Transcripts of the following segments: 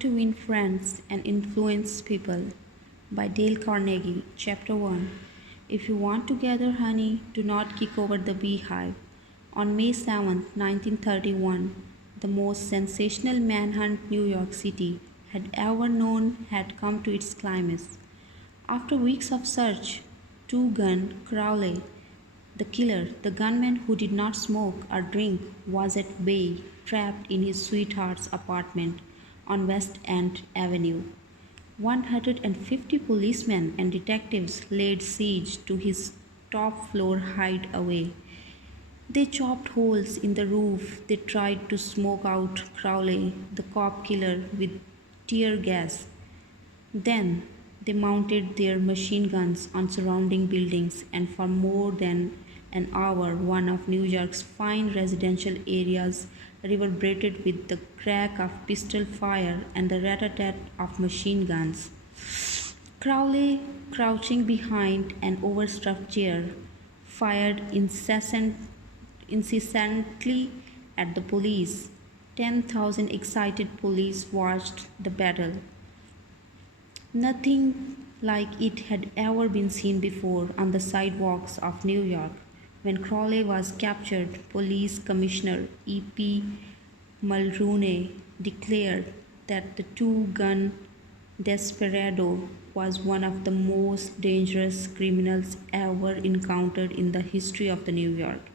to Win Friends and Influence People by Dale Carnegie. Chapter 1. If you want to gather honey, do not kick over the beehive. On May 7, 1931, the most sensational manhunt New York City had ever known had come to its climax. After weeks of search, two-gun Crowley, the killer, the gunman who did not smoke or drink, was at bay, trapped in his sweetheart's apartment on West End Avenue. 150 policemen and detectives laid siege to his top floor hideaway. They chopped holes in the roof. They tried to smoke out Crowley, the cop killer, with tear gas. Then they mounted their machine guns on surrounding buildings, and for more than an hour, one of New York's fine residential areas reverberated with the crack of pistol fire and the rat-a-tat of machine guns. Crowley, crouching behind an overstuffed chair, fired incessantly at the police. 10,000 excited police watched the battle. Nothing like it had ever been seen before on the sidewalks of New York. When Crowley was captured, Police Commissioner E.P. Mulrooney declared that the two-gun desperado was one of the most dangerous criminals ever encountered in the history of the New York.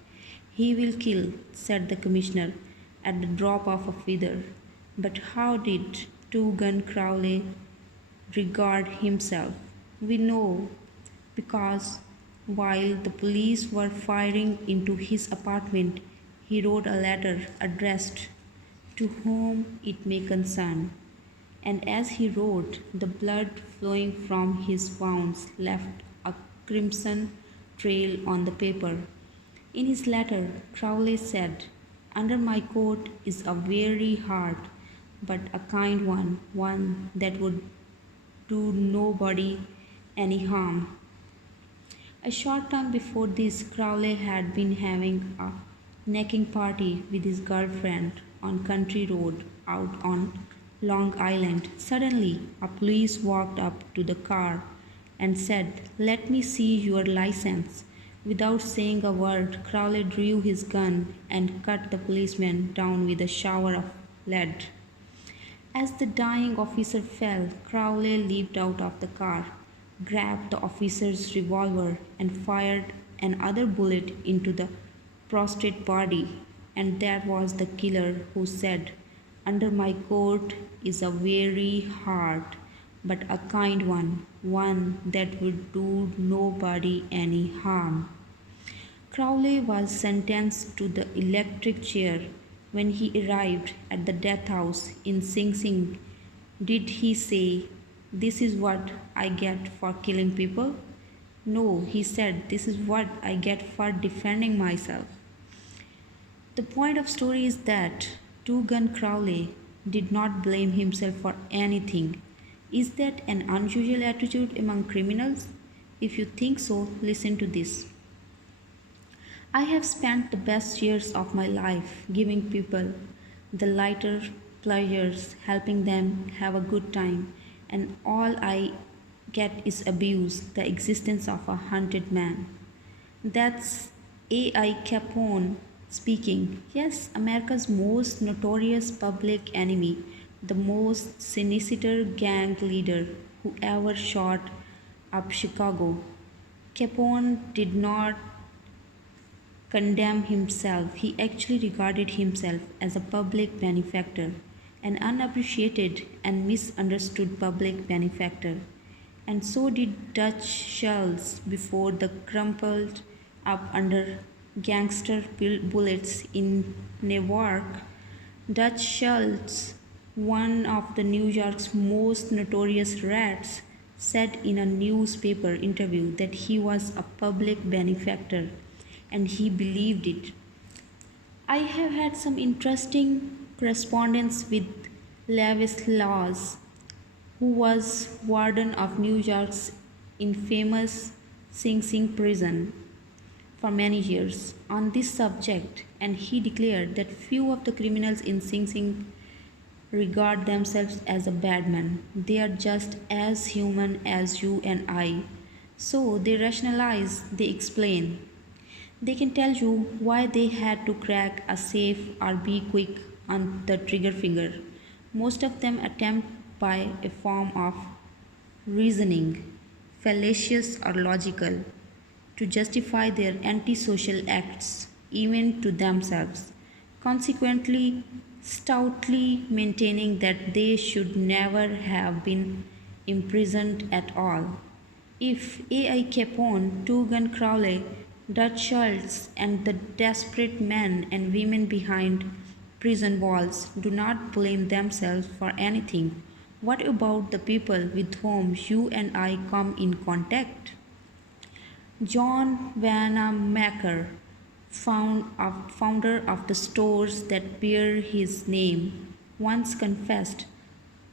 "He will kill," said the commissioner, at the drop of a feather. But how did two-gun Crowley regard himself? We know, because while the police were firing into his apartment, he wrote a letter addressed "To whom it may concern." And as he wrote, the blood flowing from his wounds left a crimson trail on the paper. In his letter, Crowley said, "Under my coat is a weary heart, but a kind one that would do nobody any harm." A short time before this, Crowley had been having a necking party with his girlfriend on Country Road out on Long Island. Suddenly, a police walked up to the car and said, "Let me see your license." Without saying a word, Crowley drew his gun and cut the policeman down with a shower of lead. As the dying officer fell, Crowley leaped out of the car, grabbed the officer's revolver, and fired another bullet into the prostrate body. And that was the killer who said, "Under my coat is a weary heart, but a kind one that would do nobody any harm." Crowley was sentenced to the electric chair. When he arrived at the death house in Sing Sing, did he say, "This is what I get for killing people"? No, he said, "This is what I get for defending myself." The point of story is that two-gun Crowley did not blame himself for anything. Is that an unusual attitude among criminals? If you think so, listen to this. "I have spent the best years of my life giving people the lighter pleasures, helping them have a good time, and all I get is abuse, the existence of a hunted man." That's A.I. Capone speaking. Yes, America's most notorious public enemy, the most sinister gang leader who ever shot up Chicago. Capone did not condemn himself. He actually regarded himself as a public benefactor, an unappreciated and misunderstood public benefactor. And so did Dutch Schultz before the crumpled up under gangster bullets in Newark. Dutch Schultz, one of the New York's most notorious rats, said in a newspaper interview that he was a public benefactor, and he believed it. I have had some interesting correspondence with Lewis Laws, who was warden of New York's infamous Sing Sing prison for many years on this subject, and he declared that few of the criminals in Sing Sing regard themselves as a bad man. They are just as human as you and I. So they rationalize, they explain. They can tell you why they had to crack a safe or be quick on the trigger finger. Most of them attempt by a form of reasoning, fallacious or logical, to justify their antisocial acts, even to themselves, consequently, stoutly maintaining that they should never have been imprisoned at all. If A.I. Capone, Two-Gun Crowley, Dutch Schultz, and the desperate men and women behind prison walls do not blame themselves for anything, what about the people with whom you and I come in contact? John Wanamaker, founder of the stores that bear his name, once confessed,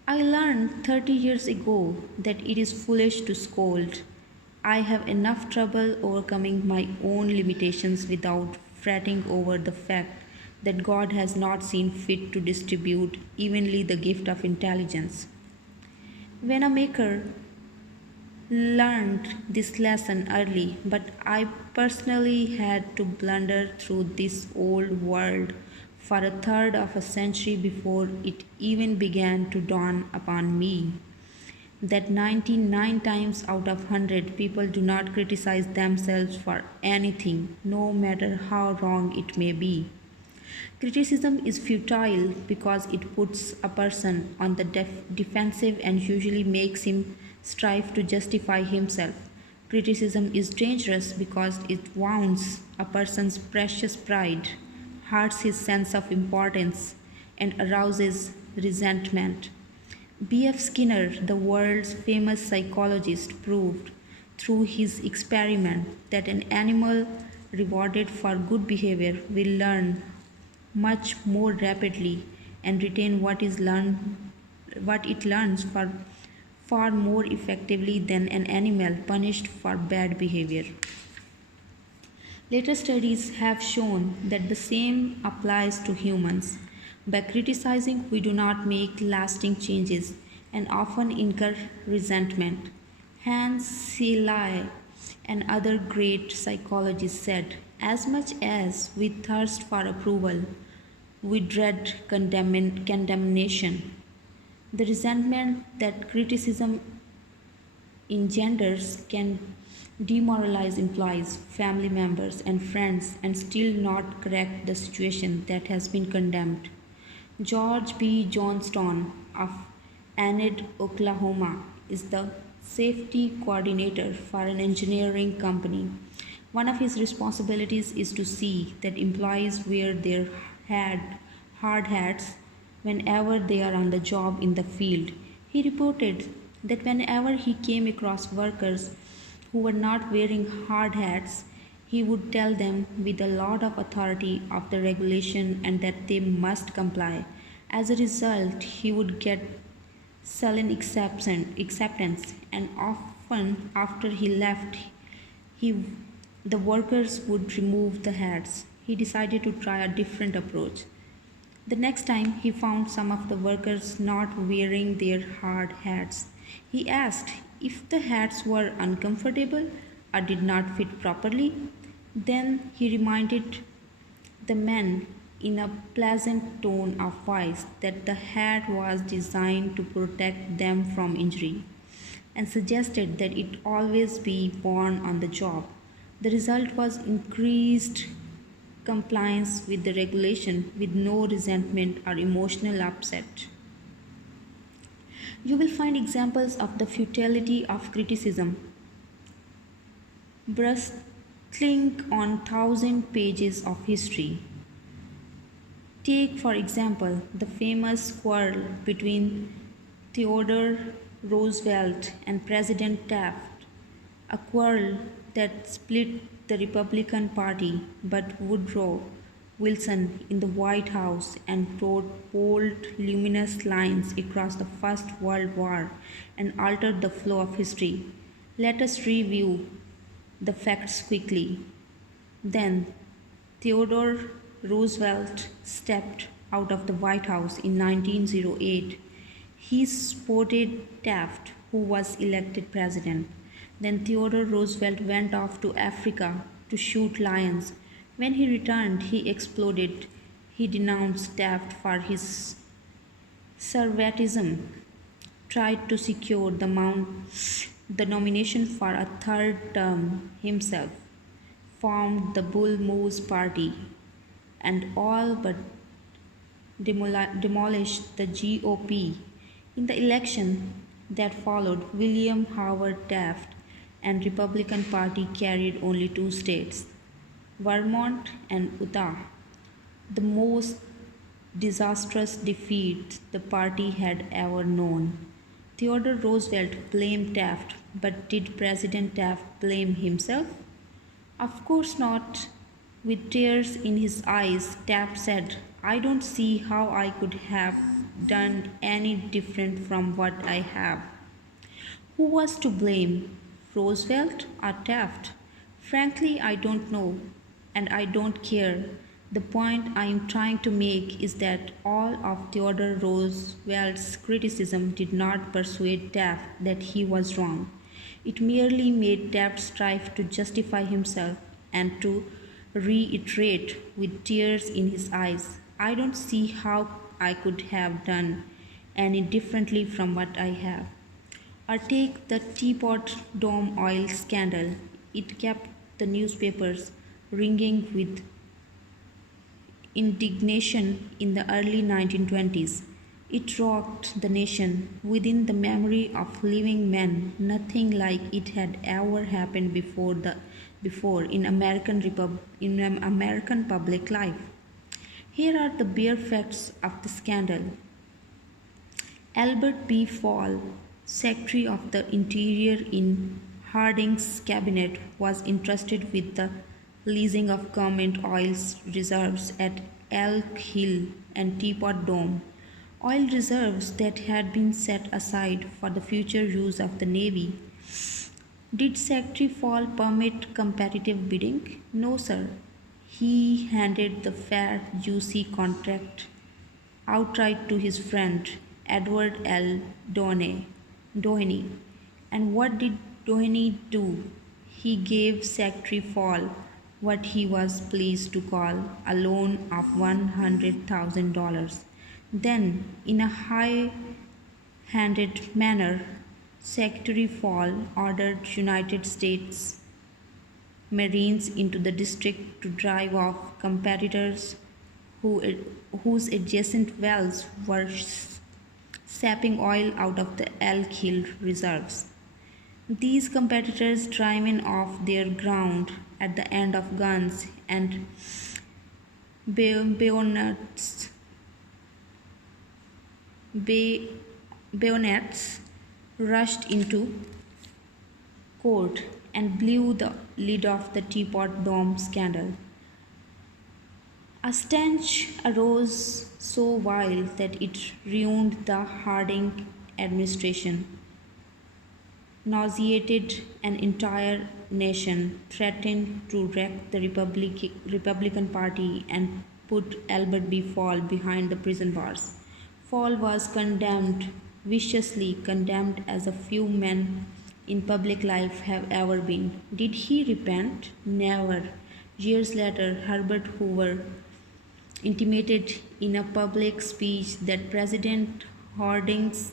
I learned 30 years ago that it is foolish to scold. I have enough trouble overcoming my own limitations without fretting over the fact that God has not seen fit to distribute evenly the gift of intelligence. Wanamaker learned this lesson early, but I personally had to blunder through this old world for a third of a century before it even began to dawn upon me that 99 times out of 100 people do not criticize themselves for anything, no matter how wrong it may be. Criticism is futile because it puts a person on the defensive and usually makes him strive to justify himself. Criticism is dangerous because it wounds a person's precious pride, hurts his sense of importance, and arouses resentment. B.F. Skinner, the world's famous psychologist, proved through his experiment that an animal rewarded for good behavior will learn much more rapidly and retain what it learns far more effectively than an animal punished for bad behavior. Later studies have shown that the same applies to humans. By criticizing, we do not make lasting changes and often incur resentment. Hans Selye and other great psychologists said, as much as we thirst for approval, we dread condemnation. The resentment that criticism engenders can demoralize employees, family members, and friends and still not correct the situation that has been condemned. George B. Johnstone of Enid, Oklahoma, is the safety coordinator for an engineering company. One of his responsibilities is to see that employees wear their hard hats whenever they are on the job in the field. He reported that whenever he came across workers who were not wearing hard hats, he would tell them with a lot of authority of the regulation and that they must comply. As a result, he would get sullen acceptance, and often after he left, he, the workers would remove the hats. He decided to try a different approach. The next time he found some of the workers not wearing their hard hats, he asked if the hats were uncomfortable or did not fit properly. Then he reminded the men in a pleasant tone of voice that the hat was designed to protect them from injury and suggested that it always be worn on the job. The result was increased compliance with the regulation with no resentment or emotional upset. You will find examples of the futility of criticism bristling on thousand pages of history. Take, for example, the famous quarrel between Theodore Roosevelt and President Taft, a quarrel that split the Republican Party, but Woodrow Wilson in the White House and wrote bold, luminous lines across the First World War and altered the flow of history. Let us review the facts quickly. Then, Theodore Roosevelt stepped out of the White House in 1908. He supported Taft, who was elected president. Then Theodore Roosevelt went off to Africa to shoot lions. When he returned, he exploded. He denounced Taft for his conservatism, tried to secure the nomination for a third term himself, formed the Bull Moose Party, and all but demolished the GOP. In the election that followed, William Howard Taft and Republican Party carried only two states, Vermont and Utah, the most disastrous defeat the party had ever known. Theodore Roosevelt blamed Taft, but did President Taft blame himself? Of course not. With tears in his eyes, Taft said, I don't see how I could have done any different from what I have. Who was to blame, Roosevelt or Taft? Frankly, I don't know, and I don't care. The point I am trying to make is that all of Theodore Roosevelt's criticism did not persuade Taft that he was wrong. It merely made Taft strive to justify himself and to reiterate with tears in his eyes, I don't see how I could have done any differently from what I have. Or take the Teapot Dome oil scandal. It kept the newspapers ringing with indignation in the early 1920s. It rocked the nation. Within the memory of living men, nothing like it had ever happened before in American public life. Here are the bare facts of the scandal. Albert B. Fall, Secretary of the Interior in Harding's cabinet, was entrusted with the leasing of government oil reserves at Elk Hill and Teapot Dome, oil reserves that had been set aside for the future use of the Navy. Did Secretary Fall permit competitive bidding? No, sir. He handed the fat, juicy contract outright to his friend, Edward L. Doheny. And what did Doheny do? He gave Secretary Fall what he was pleased to call a loan of $100,000. Then, in a high-handed manner, Secretary Fall ordered United States Marines into the district to drive off competitors whose adjacent wells were sapping oil out of the Elk Hill reserves. These competitors driving off their ground at the end of guns and bayonets rushed into court and blew the lid off the Teapot Dome scandal. A stench arose so wild that it ruined the Harding administration, nauseated an entire nation, threatened to wreck the Republican Party, and put Albert B. Fall behind the prison bars. Fall was condemned, viciously condemned, as a few men in public life have ever been. Did he repent? Never. Years later, Herbert Hoover intimated in a public speech that President Harding's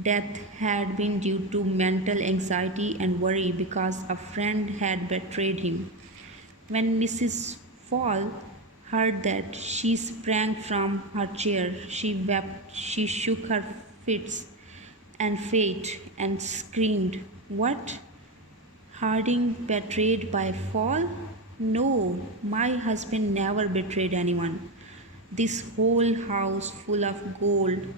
death had been due to mental anxiety and worry because a friend had betrayed him. When Mrs. Fall heard that, she sprang from her chair. She wept, she shook her fists and fate, and screamed, What? Harding betrayed by Fall? No, my husband never betrayed anyone. This whole house full of gold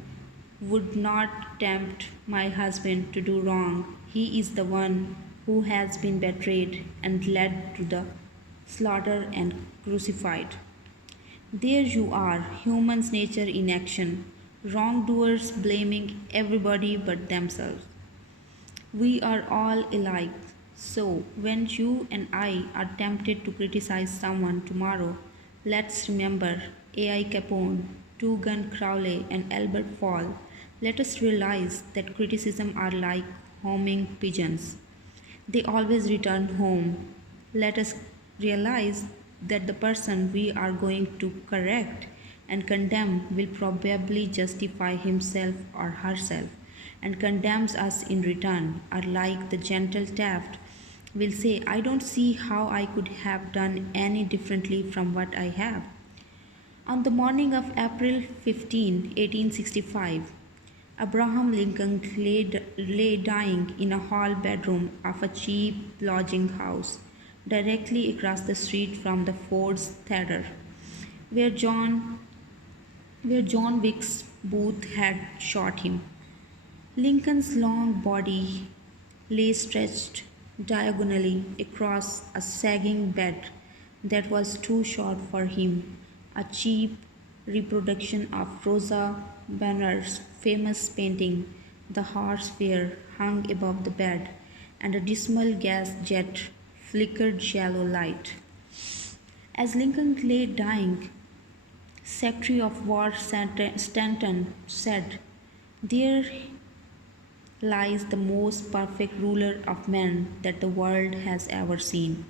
would not tempt my husband to do wrong. He is the one who has been betrayed and led to the slaughter and crucified. There you are, human's nature in action, wrongdoers blaming everybody but themselves. We are all alike. So, when you and I are tempted to criticize someone tomorrow, let's remember A.I. Capone. Two Gun Crowley, and Albert Fall, let us realize that criticism are like homing pigeons. They always return home. Let us realize that the person we are going to correct and condemn will probably justify himself or herself and condemns us in return, or like the gentle Taft will say, I don't see how I could have done any differently from what I have. On the morning of April 15, 1865, Abraham Lincoln lay dying in a hall bedroom of a cheap lodging house directly across the street from the Ford's Theatre, where John Wilkes Booth had shot him. Lincoln's long body lay stretched diagonally across a sagging bed that was too short for him, a cheap reproduction of Rosa Bonheur's famous painting, The Horse Fair, hung above the bed, and a dismal gas jet flickered yellow light. As Lincoln lay dying, Secretary of War Stanton said, There lies the most perfect ruler of men that the world has ever seen.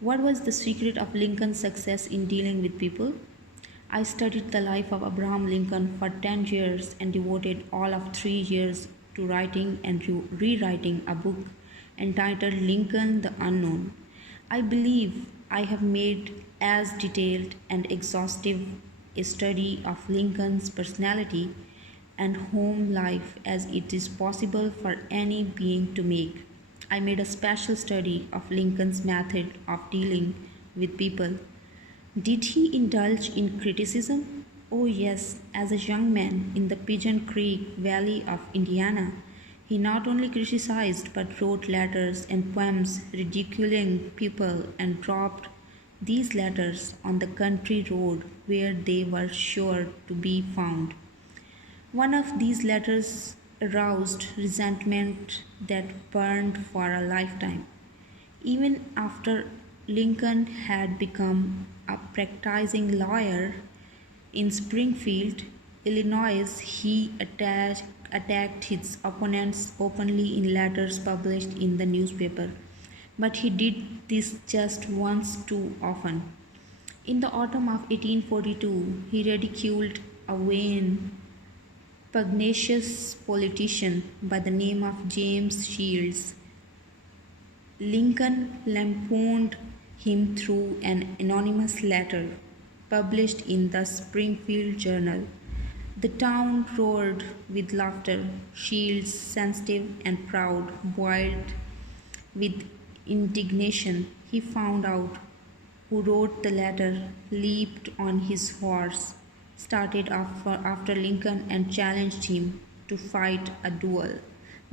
What was the secret of Lincoln's success in dealing with people? I studied the life of Abraham Lincoln for 10 years and devoted all of 3 years to writing and rewriting a book entitled Lincoln the Unknown. I believe I have made as detailed and exhaustive a study of Lincoln's personality and home life as it is possible for any being to make. I made a special study of Lincoln's method of dealing with people. Did he indulge in criticism? Oh, yes, as a young man in the Pigeon Creek Valley of Indiana, he not only criticized but wrote letters and poems ridiculing people and dropped these letters on the country road where they were sure to be found. One of these letters aroused resentment that burned for a lifetime. Even after Lincoln had become a practicing lawyer in Springfield, Illinois, he attacked his opponents openly in letters published in the newspaper. But he did this just once too often. In the autumn of 1842, he ridiculed a vain, pugnacious politician by the name of James Shields. Lincoln lampooned him through an anonymous letter published in the Springfield Journal. The town roared with laughter. Shields, sensitive and proud, boiled with indignation. He found out who wrote the letter, leaped on his horse, started after Lincoln and challenged him to fight a duel.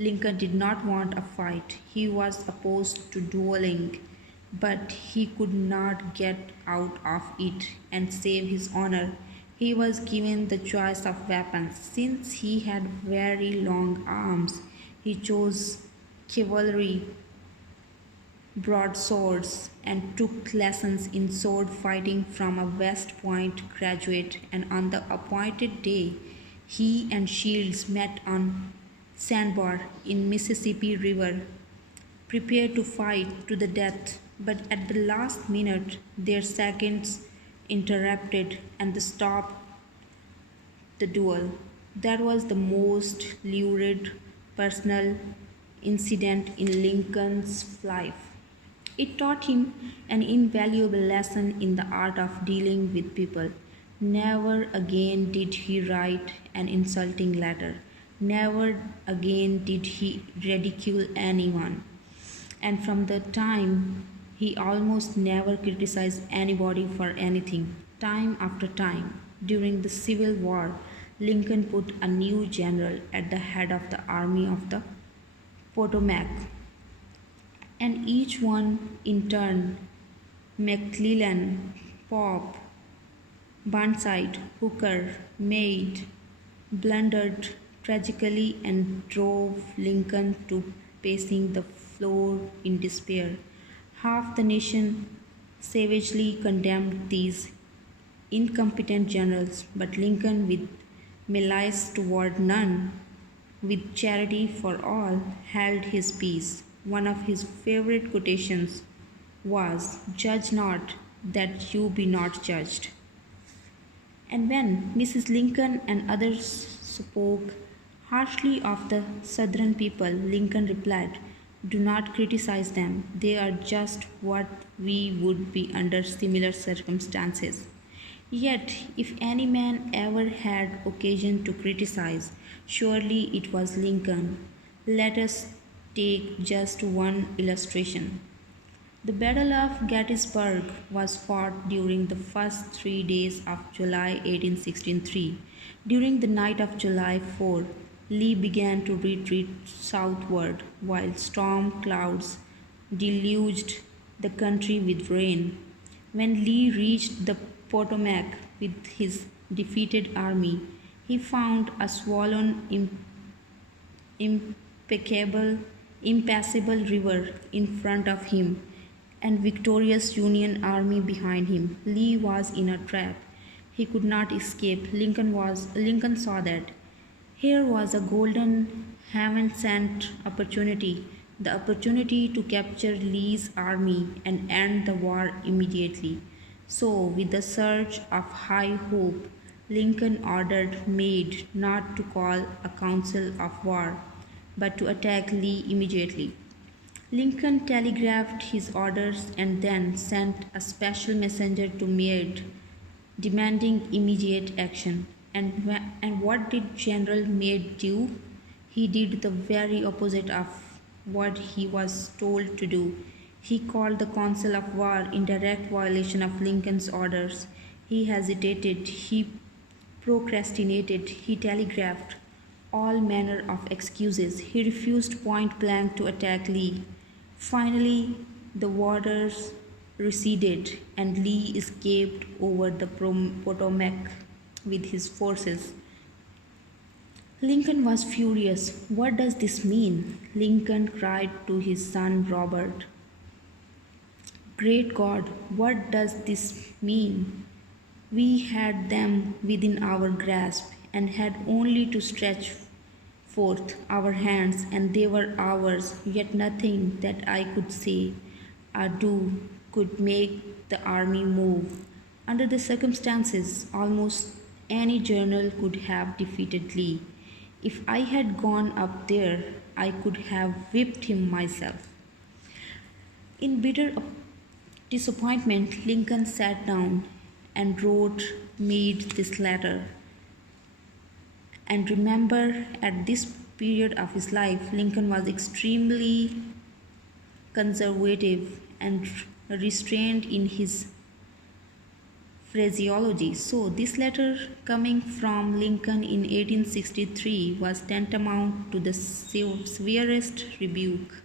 Lincoln did not want a fight. He was opposed to dueling, but he could not get out of it and save his honor. He was given the choice of weapons. Since he had very long arms, he chose cavalry broadswords and took lessons in sword fighting from a West Point graduate, and on the appointed day he and Shields met on sandbar in Mississippi River, prepared to fight to the death, but at the last minute their seconds interrupted and they stopped the duel. That was the most lurid personal incident in Lincoln's life. It taught him an invaluable lesson in the art of dealing with people. Never again did he write an insulting letter. Never again did he ridicule anyone. And from that time, he almost never criticized anybody for anything. Time after time, during the Civil War, Lincoln put a new general at the head of the Army of the Potomac, and each one in turn, McClellan, Pope, Burnside, Hooker, Meade, blundered tragically and drove Lincoln to pacing the floor in despair. Half the nation savagely condemned these incompetent generals, but Lincoln, with malice toward none, with charity for all, held his peace. One of his favorite quotations was, "Judge not, that you be not judged." And when Mrs. Lincoln and others spoke harshly of the Southern people, Lincoln replied, "Do not criticize them. They are just what we would be under similar circumstances." Yet, if any man ever had occasion to criticize, surely it was Lincoln. Let us take just one illustration. The Battle of Gettysburg was fought during the first 3 days of July 1863. During the night of July 4, Lee began to retreat southward while storm clouds deluged the country with rain. When Lee reached the Potomac with his defeated army, he found a swollen, impeccable, impassable river in front of him and victorious Union army behind him. Lee was in a trap. He could not escape. Lincoln saw that. Here was a golden, heaven-sent opportunity, the opportunity to capture Lee's army and end the war immediately. So, with a surge of high hope, Lincoln ordered Meade not to call a council of war, but to attack Lee immediately. Lincoln telegraphed his orders and then sent a special messenger to Meade demanding immediate action. And what did General Meade do? He did the very opposite of what he was told to do. He called the council of war in direct violation of Lincoln's orders. He hesitated, he procrastinated, he telegraphed all manner of excuses. He refused point blank to attack Lee. Finally, the waters receded and Lee escaped over the Potomac with his forces. Lincoln was furious. "What does this mean?" Lincoln cried to his son Robert. "Great God, what does this mean? We had them within our grasp and had only to stretch forth our hands and they were ours, yet nothing that I could say or do could make the army move. Under the circumstances, almost any general could have defeated Lee. If I had gone up there, I could have whipped him myself." In bitter disappointment, Lincoln sat down and wrote Meade this letter. And remember, at this period of his life, Lincoln was extremely conservative and restrained in his phraseology. So, this letter coming from Lincoln in 1863 was tantamount to the severest rebuke.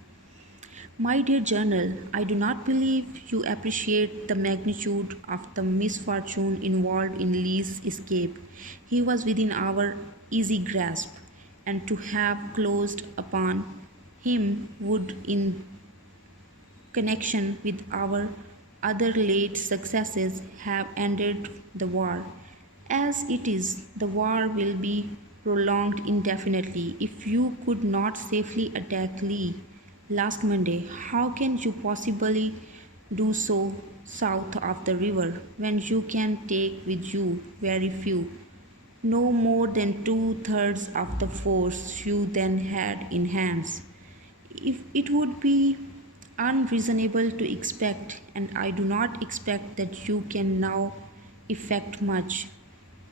"My dear General, I do not believe you appreciate the magnitude of the misfortune involved in Lee's escape. He was within our easy grasp, and to have closed upon him would, in connection with our other late successes, have ended the war. As it is, the war will be prolonged indefinitely. If you could not safely attack Lee last Monday, how can you possibly do so south of the river, when you can take with you very few, no more than 2/3 of the force you then had in hands? If it would be unreasonable to expect, and I do not expect, that you can now effect much.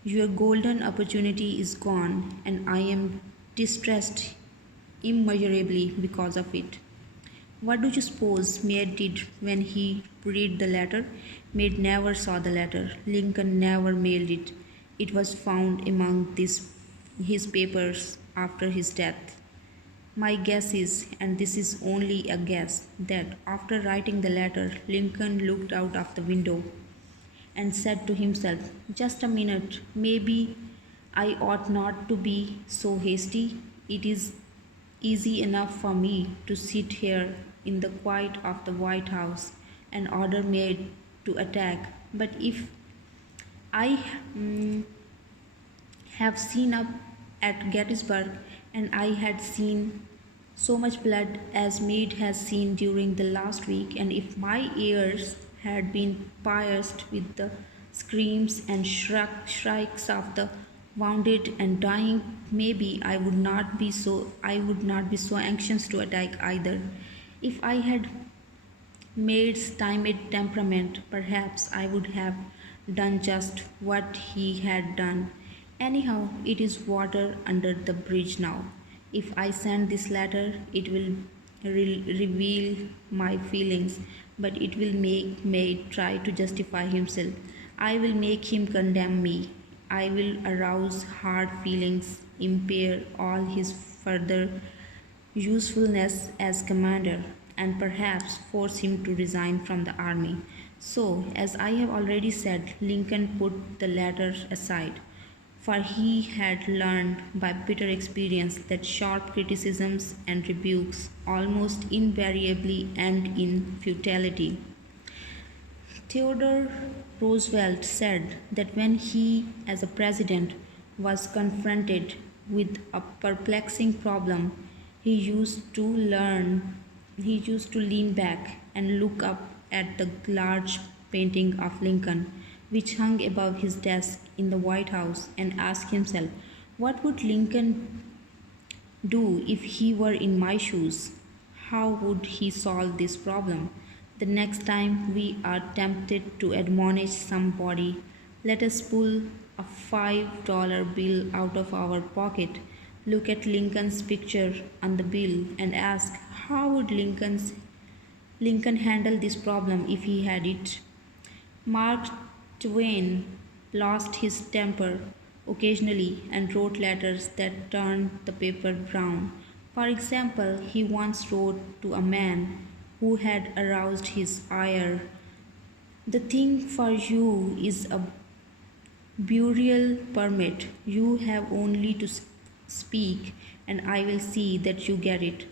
Your golden opportunity is gone, and I am distressed immeasurably because of it." What do you suppose Meade did when he read the letter? Meade never saw the letter. Lincoln never mailed it. It was found among his papers after his death. My guess is, and this is only a guess, that after writing the letter, Lincoln looked out of the window and said to himself, "Just a minute, maybe I ought not to be so hasty. It is easy enough for me to sit here in the quiet of the White House and order Meade to attack. But if I mm, have seen up at Gettysburg, and I had seen so much blood as Meade has seen during the last week, and if my ears had been pierced with the screams and shrieks of the wounded and dying, maybe I would not be so anxious to attack either. If I had Maid's timid temperament, perhaps I would have done just what he had done. Anyhow, it is water under the bridge now. If I send this letter, it will reveal my feelings, but it will make Maid try to justify himself. I will make him condemn me. I will arouse hard feelings, impair all his further usefulness as commander, and perhaps force him to resign from the army. So, as I have already said, Lincoln put the latter aside, for he had learned by bitter experience that sharp criticisms and rebukes almost invariably end in futility. Theodore Roosevelt said that when he, as a president, was confronted with a perplexing problem, he used to lean back and look up at the large painting of Lincoln, which hung above his desk in the White House, and ask himself, what would Lincoln do if he were in my shoes? How would he solve this problem? The next time we are tempted to admonish somebody, let us pull a $5 bill out of our pocket, look at Lincoln's picture on the bill, and ask how would Lincoln handle this problem if he had it? Mark Twain lost his temper occasionally and wrote letters that turned the paper brown. For example, he once wrote to a man who had aroused his ire, the thing for you is a burial permit. You have only to speak, and I will see that you get it.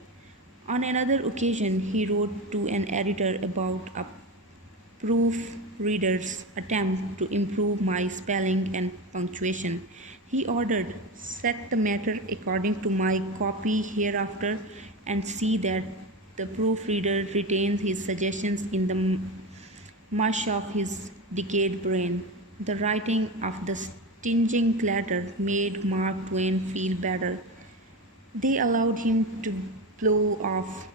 On another occasion, he wrote to an editor about a proofreader's attempt to improve my spelling and punctuation. He ordered, set the matter according to my copy hereafter and see that the proofreader retains his suggestions in the mush of his decayed brain. The writing of the stinging letter made Mark Twain feel better. They allowed him to blow off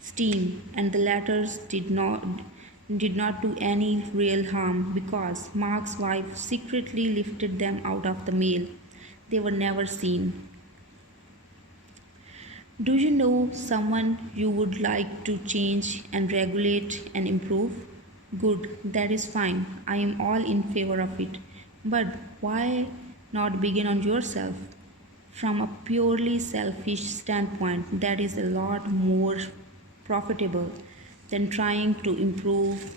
steam, and the letters did not do any real harm because Mark's wife secretly lifted them out of the mail. They were never seen. Do you know someone you would like to change and regulate and improve? Good, that is fine. I am all in favor of it. But why not begin on yourself? From a purely selfish standpoint, that is a lot more profitable than trying to improve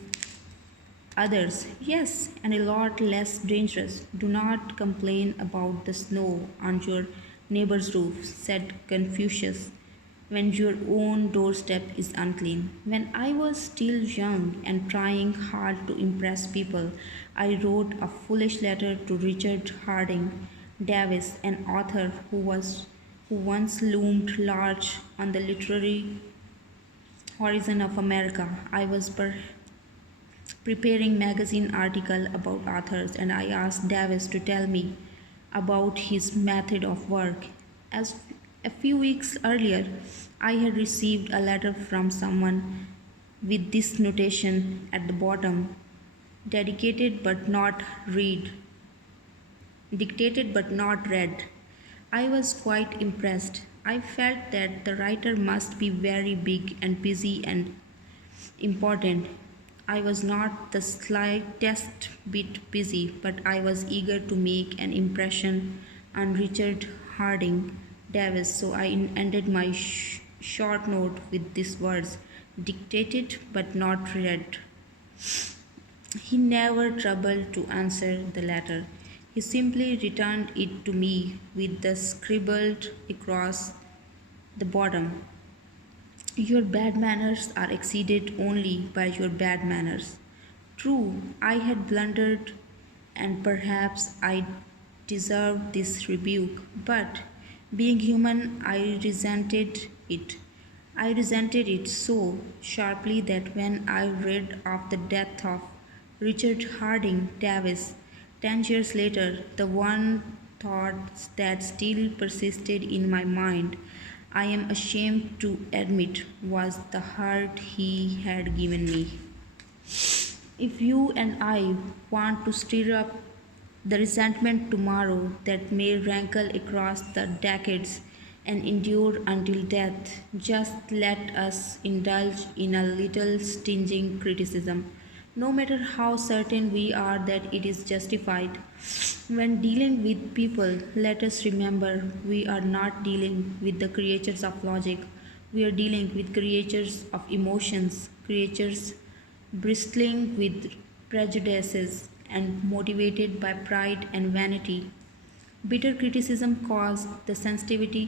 others. Yes, and a lot less dangerous. Do not complain about the snow on your neighbor's roof, said Confucius, when your own doorstep is unclean. When I was still young and trying hard to impress people, I wrote a foolish letter to Richard Harding Davis, an author who once loomed large on the literary horizon of America. I was preparing magazine article about authors, and I asked Davis to tell me about his method of work. As a few weeks earlier, I had received a letter from someone with this notation at the bottom: dedicated but not read, dictated but not read. I was quite impressed. I felt that the writer must be very big and busy and important. I was not the slightest bit busy, but I was eager to make an impression on Richard Harding Davis, so I ended my short note with these words: dictated but not read. He never troubled to answer the letter. He simply returned it to me with the scribbled across the bottom: your bad manners are exceeded only by your bad manners. True, I had blundered, and perhaps I deserved this rebuke, but being human, I resented it. I resented it so sharply that when I read of the death of Richard Harding Davis 10 years later, the one thought that still persisted in my mind, I am ashamed to admit, was the hurt he had given me. If you and I want to stir up the resentment tomorrow that may rankle across the decades and endure until death, just let us indulge in a little stinging criticism, no matter how certain we are that it is justified. When dealing with people, let us remember we are not dealing with the creatures of logic, we are dealing with creatures of emotions, creatures bristling with prejudices and motivated by pride and vanity. Bitter criticism caused the sensitive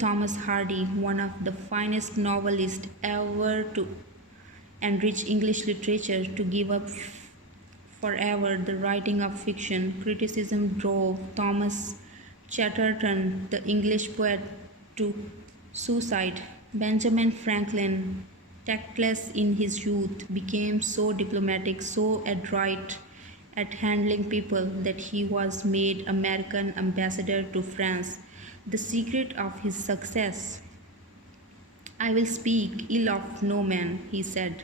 Thomas Hardy, one of the finest novelists ever to enrich English literature, to give up forever the writing of fiction. Criticism drove Thomas Chatterton, the English poet, to suicide. Benjamin Franklin, tactless in his youth, became so diplomatic, so adroit at handling people that he was made American ambassador to France. The secret of his success: I will speak ill of no man, he said,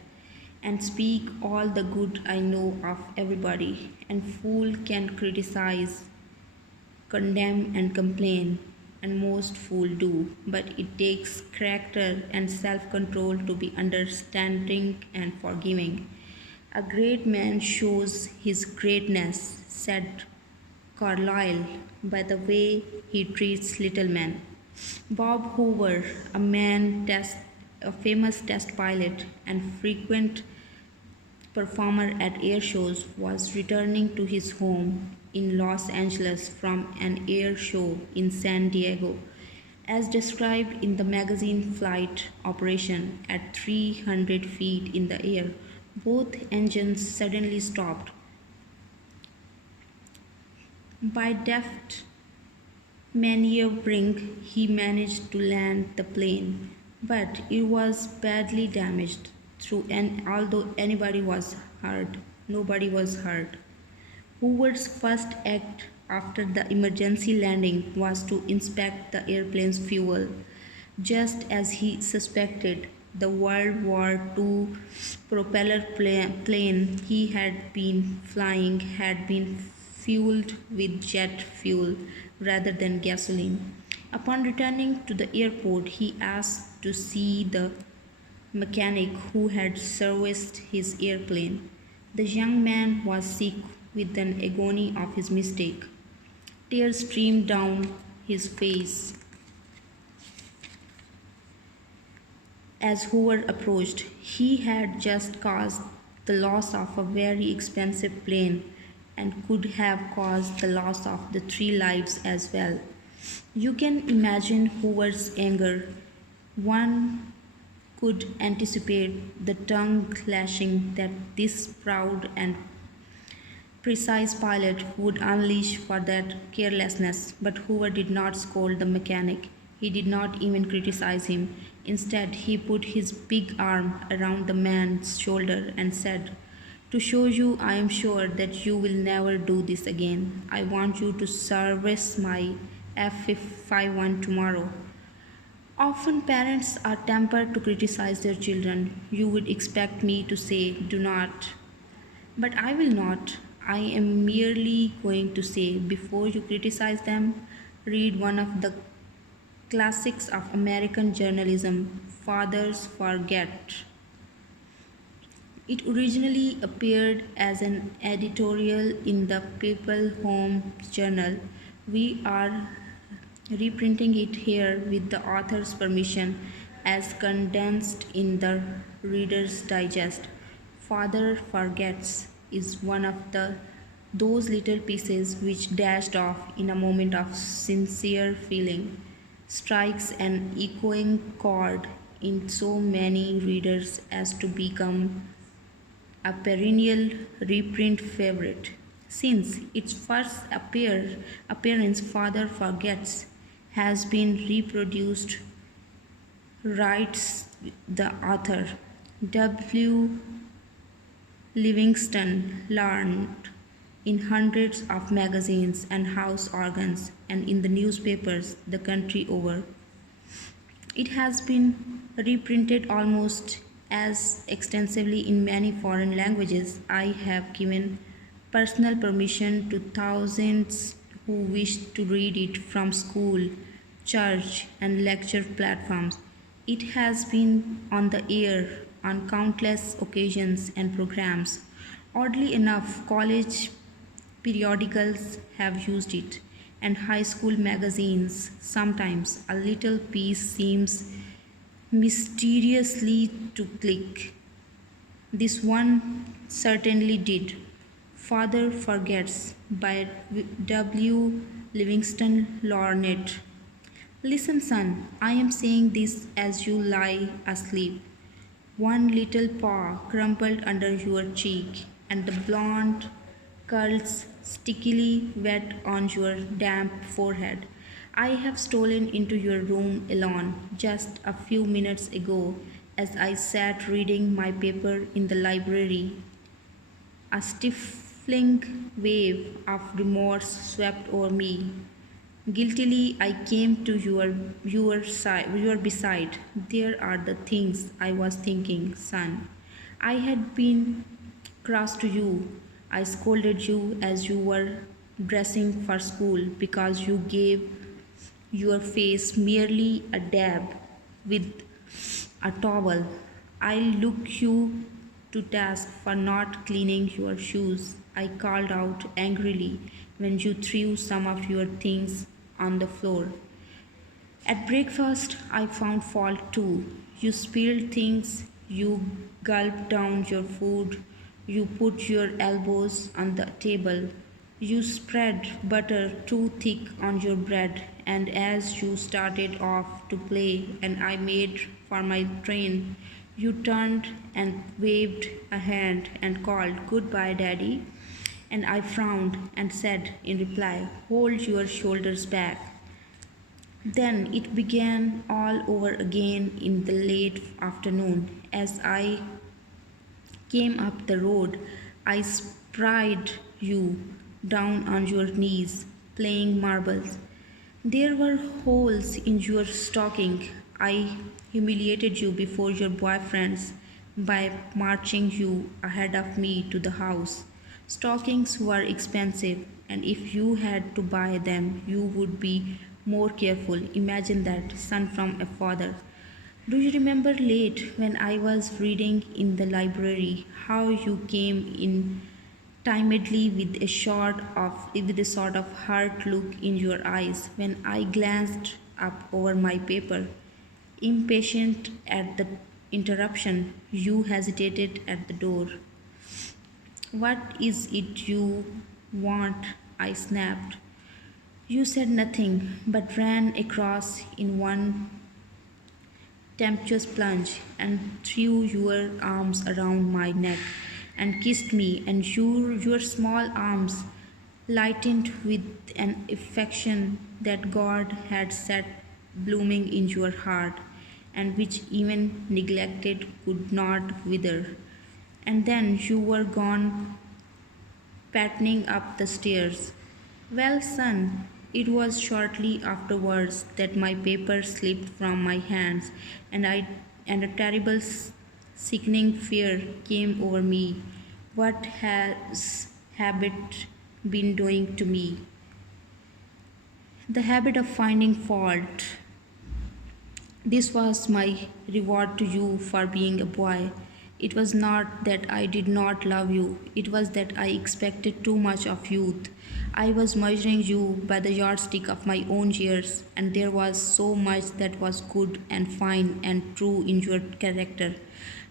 and speak all the good I know of everybody. And fool can criticize, condemn, and complain, and most fool do, but it takes character and self-control to be understanding and forgiving. A great man shows his greatness, said Carlyle, by the way he treats little men. Bob Hoover, a famous test pilot and frequent performer at air shows, was returning to his home in Los Angeles from an air show in San Diego. As described in the magazine Flight Operation, at 300 feet in the air, both engines suddenly stopped. By deft maneuvering, he managed to land the plane, but it was badly damaged. And although nobody was hurt. Hoover's first act after the emergency landing was to inspect the airplane's fuel. Just as he suspected, the World War II propeller plane he had been flying had been fueled with jet fuel rather than gasoline. Upon returning to the airport, he asked to see the mechanic who had serviced his airplane. The young man was sick with an agony of his mistake. Tears streamed down his face as Hoover approached. He had just caused the loss of a very expensive plane and could have caused the loss of the 3 lives as well. You can imagine Hoover's anger. One could anticipate the tongue clashing that this proud and precise pilot would unleash for that carelessness. But Hoover did not scold the mechanic. He did not even criticize him. Instead, he put his big arm around the man's shoulder and said, "To show you I am sure that you will never do this again, I want you to service my F-51 tomorrow." Often parents are tempered to criticize their children. You would expect me to say, "Do not." But I will not. I am merely going to say, before you criticize them, read one of the classics of American journalism, Fathers Forget. It originally appeared as an editorial in the People Home Journal. We are reprinting it here with the author's permission as condensed in the Reader's Digest. Father Forgets is one of those little pieces which, dashed off in a moment of sincere feeling, strikes an echoing chord in so many readers as to become a perennial reprint favorite. Since its first appearance, Father Forgets has been reproduced, writes the author. W. Livingston learned in hundreds of magazines and house organs and in the newspapers the country over. It has been reprinted almost as extensively in many foreign languages. I have given personal permission to thousands who wish to read it from school, church, and lecture platforms. It has been on the air on countless occasions and programs. Oddly enough, college periodicals have used it, and high school magazines. Sometimes a little piece seems mysteriously to click. This one certainly did. Father Forgets by W. Livingston Lornet. Listen, son, I am saying this as you lie asleep. One little paw crumpled under your cheek, and the blonde curls stickily wet on your damp forehead. I have stolen into your room alone just a few minutes ago as I sat reading my paper in the library. A stifling wave of remorse swept over me. Guiltily, I came to your beside. There are the things I was thinking, son. I had been cross to you. I scolded you as you were dressing for school because you gave your face merely a dab with a towel. I look you to task for not cleaning your shoes. I called out angrily when you threw some of your things on the floor. At breakfast, I found fault too. You spilled things, you gulped down your food, you put your elbows on the table, you spread butter too thick on your bread, and as you started off to play and I made for my train, you turned and waved a hand and called, "Goodbye, Daddy." And I frowned and said in reply, "Hold your shoulders back." Then it began all over again in the late afternoon. As I came up the road, I spied you down on your knees playing marbles. There were holes in your stocking. I humiliated you before your boyfriends by marching you ahead of me to the house. Stockings were expensive, and if you had to buy them, you would be more careful. Imagine that, son from a father. Do you remember late when I was reading in the library how you came in timidly with a sort of hurt look in your eyes when I glanced up over my paper? Impatient at the interruption, you hesitated at the door. "What is it you want?" I snapped. You said nothing, but ran across in one tempestuous plunge and threw your arms around my neck and kissed me, and your small arms lightened with an affection that God had set blooming in your heart, and which even neglected could not wither. And then you were gone, pattening up the stairs. Well, son, it was shortly afterwards that my paper slipped from my hands, and a terrible sickening fear came over me. What has habit been doing to me? The habit of finding fault. This was my reward to you for being a boy. It was not that I did not love you, it was that I expected too much of youth. I was measuring you by the yardstick of my own years, and there was so much that was good and fine and true in your character.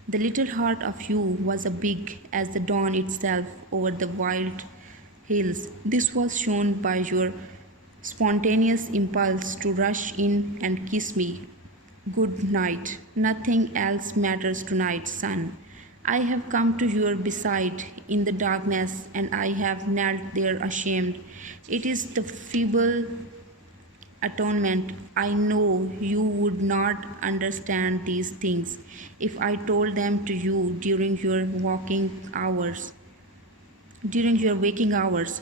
The little heart of you was as big as the dawn itself over the wild hills. This was shown by your spontaneous impulse to rush in and kiss me. Good night. Nothing else matters tonight, son. I have come to your beside in the darkness, and I have knelt there ashamed. It is the feeble atonement. I know you would not understand these things if I told them to you during your waking hours,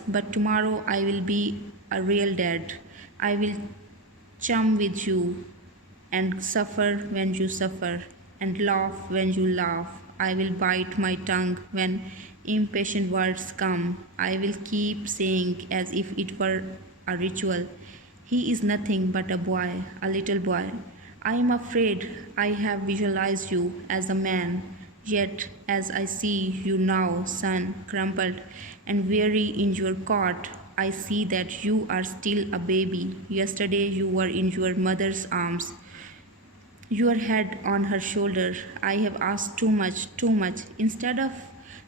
but tomorrow I will be a real dad. I will chum with you and suffer when you suffer and laugh when you laugh. I will bite my tongue when impatient words come. I will keep saying as if it were a ritual. He is nothing but a boy, a little boy. I am afraid I have visualized you as a man, yet as I see you now, son, crumpled and weary in your cot, I see that you are still a baby. Yesterday you were in your mother's arms, your head on her shoulder. I have asked too much, too much. Instead of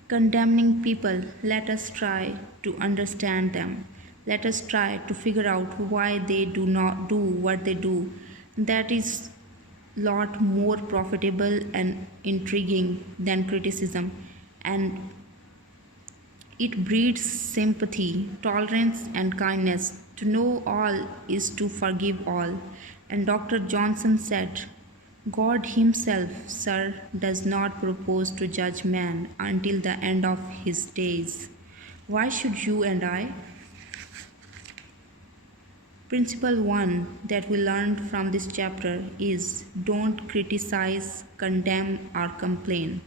condemning people, let us try to understand them. Let us try to figure out why they do not do what they do. That is lot more profitable and intriguing than criticism, and it breeds sympathy, tolerance, and kindness. To know all is to forgive all. And Dr. Johnson said, God Himself, sir, does not propose to judge man until the end of his days. Why should you and I? Principle 1 that we learned from this chapter is don't criticize, condemn, or complain.